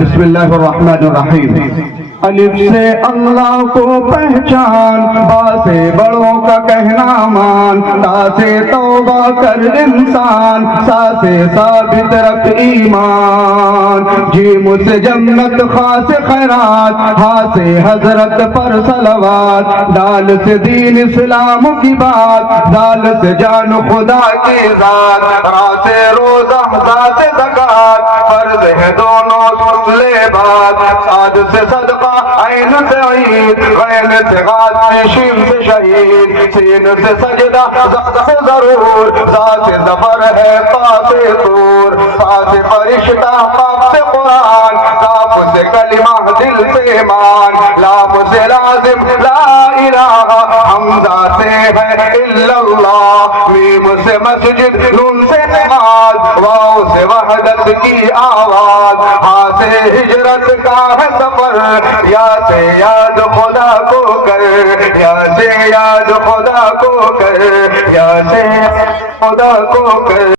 بسم اللہ الرحمن الرحیم۔ الف سے اللہ کو پہچان، با سے بڑوں کا کہنا مان، تا سے توبہ کر انسان، سا سے ثابت رکھ ایمان، جیم سے جنت، خا سے خیرات، ہا سے حضرت پر صلوات، دال سے دین اسلام کی بات، دال سے جان خدا کی ذات، را سے روزہ، زا سے زکات، فرض ہے دونوں سن لے بات، صاد سے صدقہ، عین سے عید، غین سے غازی، شین سے شہید، سین سے سجدہ، زا سے ضرور، زا سے ظفر ہے، فا سے طور، فا سے فرشتہ، قاف سے قرآن، کاف سے کلمہ، دل سے ایمان، لام سے لازم، لا الہ، حمزہ سے ہے الا اللہ، میم سے مسجد، نون سے نماز، واو سے وحدت کی آواز، ہا سے ہجرت کا ہے سفر، یا سے یاد خدا کو کر، یا سے یاد خدا کو کر، یا سے خدا کو کر۔